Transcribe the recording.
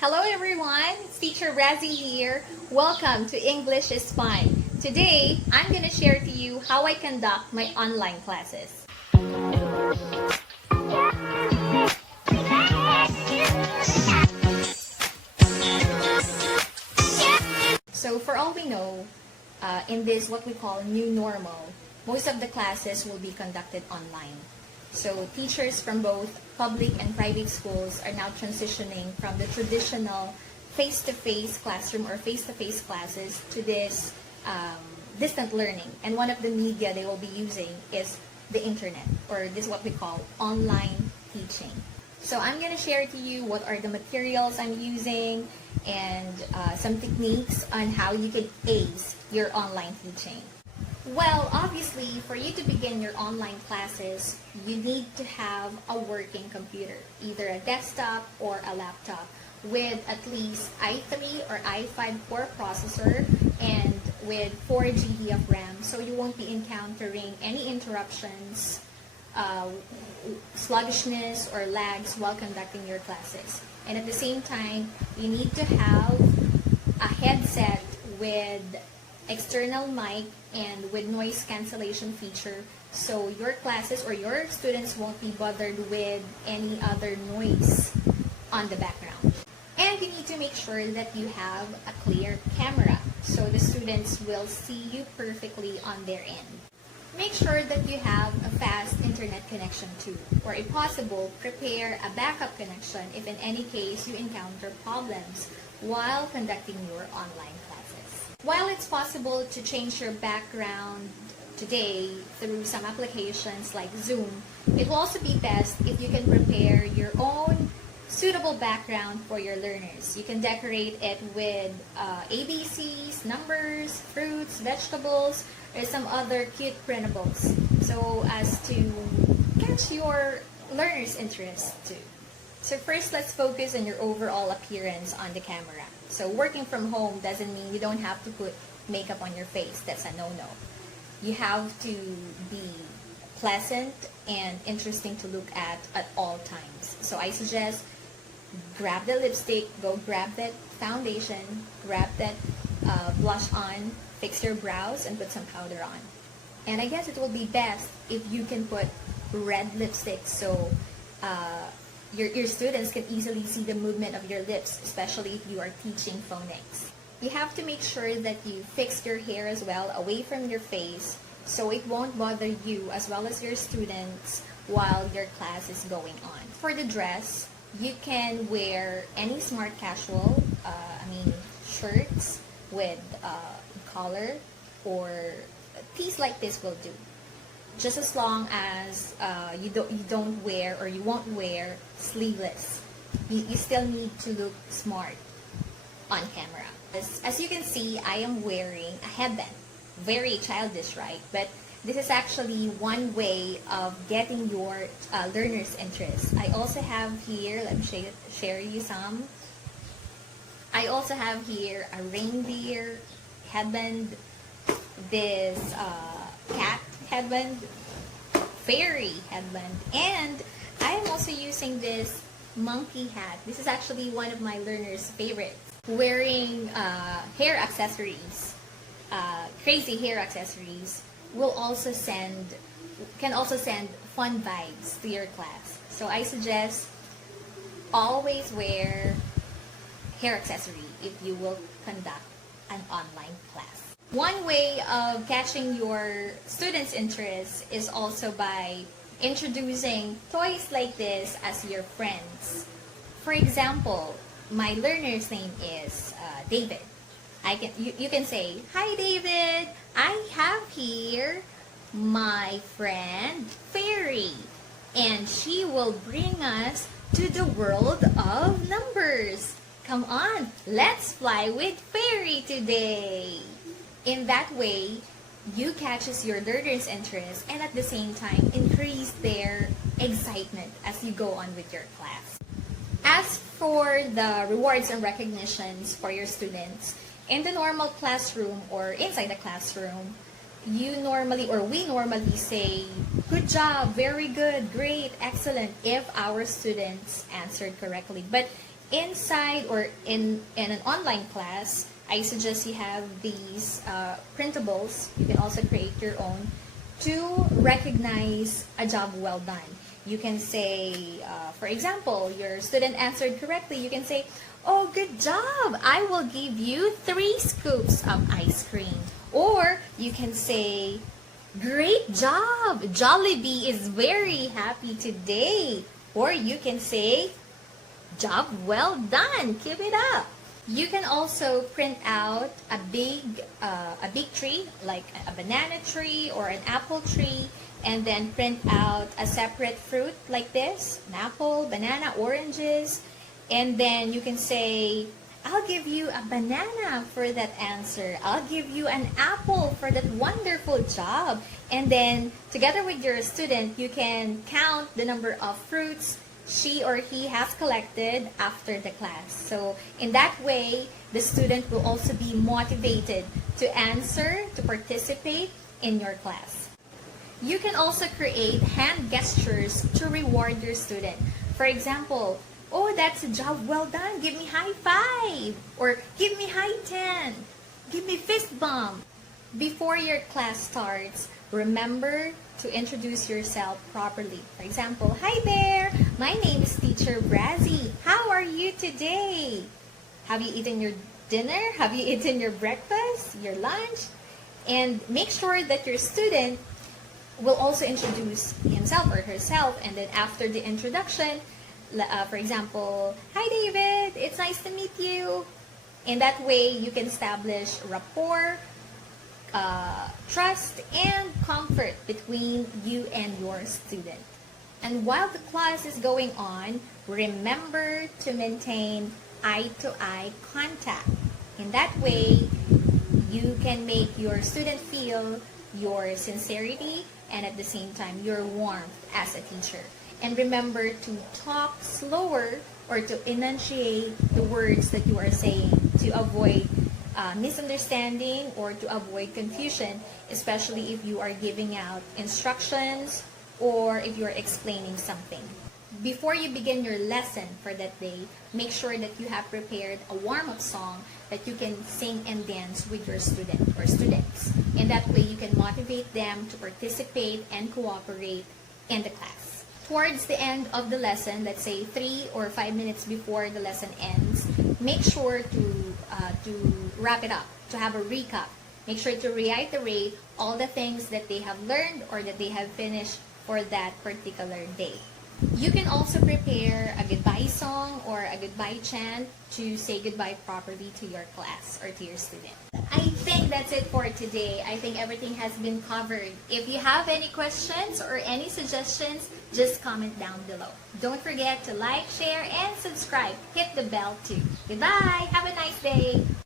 Hello everyone, it's Teacher Razzie here. Welcome to English is Fun. Today, I'm going to share to you how I conduct my online classes. So for all we know, in this what we call new normal, most of the classes will be conducted online. So teachers from both public and private schools are now transitioning from the traditional face-to-face classroom or face-to-face classes to this distant learning. And one of the media they will be using is the internet, or this is what we call online teaching. So I'm going to share to you what are the materials I'm using and some techniques on how you can ace your online teaching. Well, obviously, for you to begin your online classes, you need to have a working computer, either a desktop or a laptop with at least i3 or i5 core processor and with 4 GB of RAM, so you won't be encountering any interruptions, sluggishness or lags while conducting your classes. And at the same time, you need to have a headset with external mic and with noise cancellation feature, so your classes or your students won't be bothered with any other noise on the background. And you need to make sure that you have a clear camera so the students will see you perfectly on their end. Make sure that you have a fast internet connection too, or if possible, prepare a backup connection if in any case you encounter problems while conducting your online classes. While it's possible to change your background today through some applications like Zoom, it will also be best if you can prepare your own suitable background for your learners. You can decorate it with ABCs, numbers, fruits, vegetables, or some other cute printables, so as to catch your learners' interest too. So first, let's focus on your overall appearance on the camera. So working from home doesn't mean you don't have to put makeup on your face. That's a no-no. You have to be pleasant and interesting to look at all times. So I suggest grab the lipstick, go grab that foundation, grab that blush on, fix your brows, and put some powder on. And I guess it will be best if you can put red lipstick so your students can easily see the movement of your lips, especially if you are teaching phonics. You have to make sure that you fix your hair as well away from your face so it won't bother you as well as your students while your class is going on. For the dress, you can wear any smart casual, shirts with collar, or a piece like this will do. Just as long as you don't wear or you won't wear sleeveless. You still need to look smart on camera. As you can see, I am wearing a headband. Very childish, right? But this is actually one way of getting your learners' interest. I also have here, let me share you some. I also have here a reindeer headband, this cat headband, fairy headband, and I am also using this monkey hat. This is actually one of my learners' favorites. Wearing hair accessories, crazy hair accessories, can also send fun vibes to your class. So I suggest always wear hair accessory if you will conduct an online class. One way of catching your students' interest is also by introducing toys like this as your friends. For example, my learner's name is David. You can say, "Hi David, I have here my friend Fairy, and she will bring us to the world of numbers. Come on, let's fly with Fairy today." In that way, you catches your learners' interest and at the same time increase their excitement as you go on with your class. As for the rewards and recognitions for your students, in the normal classroom or inside the classroom, we normally say, "Good job, very good, great, excellent," if our students answered correctly. But inside or in an online class, I suggest you have these printables. You can also create your own to recognize a job well done. You can say, for example, your student answered correctly. You can say, "Oh, good job! I will give you 3 scoops of ice cream." Or you can say, "Great job! Jollibee is very happy today." Or you can say, "Job well done! Keep it up!" You can also print out a big tree, like a banana tree or an apple tree, and then print out a separate fruit like this, an apple, banana, oranges, and then you can say, "I'll give you a banana for that answer. I'll give you an apple for that wonderful job." And then together with your student, you can count the number of fruits she or he has collected after the class. So in that way, the student will also be motivated to answer, to participate in your class. You can also create hand gestures to reward your student. For example, "Oh, that's a job well done. Give me high five." Or "Give me high 10. Give me fist bump." Before your class starts, remember to introduce yourself properly. For example, "Hi there, my name is Teacher Brazzy. How are you today? Have you eaten your dinner? Have you eaten your breakfast, your lunch?" And make sure that your student will also introduce himself or herself, and then after the introduction, for example, "Hi David, it's nice to meet you." In that way, you can establish rapport, trust, and comfort between you and your student. And while the class is going on, remember to maintain eye-to-eye contact. In that way, you can make your student feel your sincerity and at the same time your warmth as a teacher. And remember to talk slower or to enunciate the words that you are saying to avoid misunderstanding or to avoid confusion, especially if you are giving out instructions or if you are explaining something. Before you begin your lesson for that day, make sure that you have prepared a warm-up song that you can sing and dance with your student or students. In that way, you can motivate them to participate and cooperate in the class. Towards the end of the lesson, let's say 3 or 5 minutes before the lesson ends, make sure to wrap it up, to have a recap. Make sure to reiterate all the things that they have learned or that they have finished for that particular day. You can also prepare a goodbye song or a goodbye chant to say goodbye properly to your class or to your student. I think that's it for today. I think everything has been covered. If you have any questions or any suggestions, just comment down below. Don't forget to like, share, and subscribe. Hit the bell too. Goodbye! Have a nice day!